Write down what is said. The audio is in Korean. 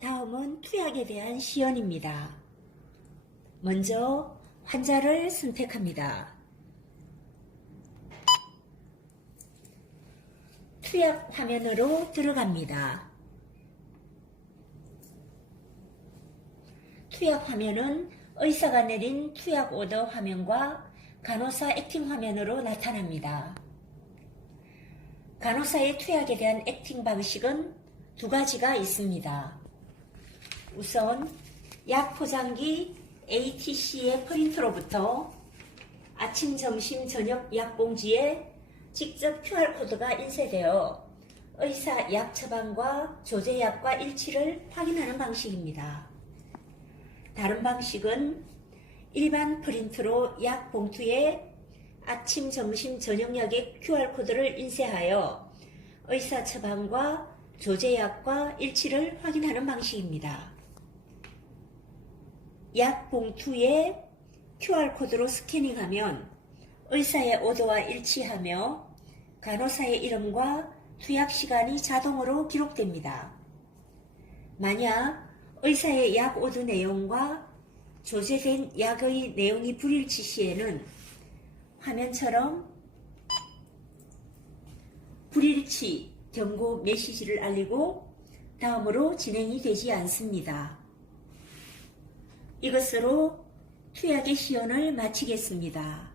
다음은 투약에 대한 시연입니다. 먼저 환자를 선택합니다. 투약 화면으로 들어갑니다. 투약 화면은 의사가 내린 투약 오더 화면과 간호사 액팅 화면으로 나타납니다. 간호사의 투약에 대한 액팅 방식은 두 가지가 있습니다. 우선 약 포장기 ATC의 프린터로부터 아침, 점심, 저녁 약 봉지에 직접 QR코드가 인쇄되어 의사 약 처방과 조제약과 일치를 확인하는 방식입니다. 다른 방식은 일반 프린트로 약 봉투에 아침, 점심, 저녁약의 QR코드를 인쇄하여 의사 처방과 조제약과 일치를 확인하는 방식입니다. 약 봉투에 QR코드로 스캐닝하면 의사의 오더와 일치하며 간호사의 이름과 투약 시간이 자동으로 기록됩니다. 만약 의사의 약 오더 내용과 조제된 약의 내용이 불일치 시에는 화면처럼 불일치 경고 메시지를 알리고 다음으로 진행이 되지 않습니다. 이것으로 투약의 시연을 마치겠습니다.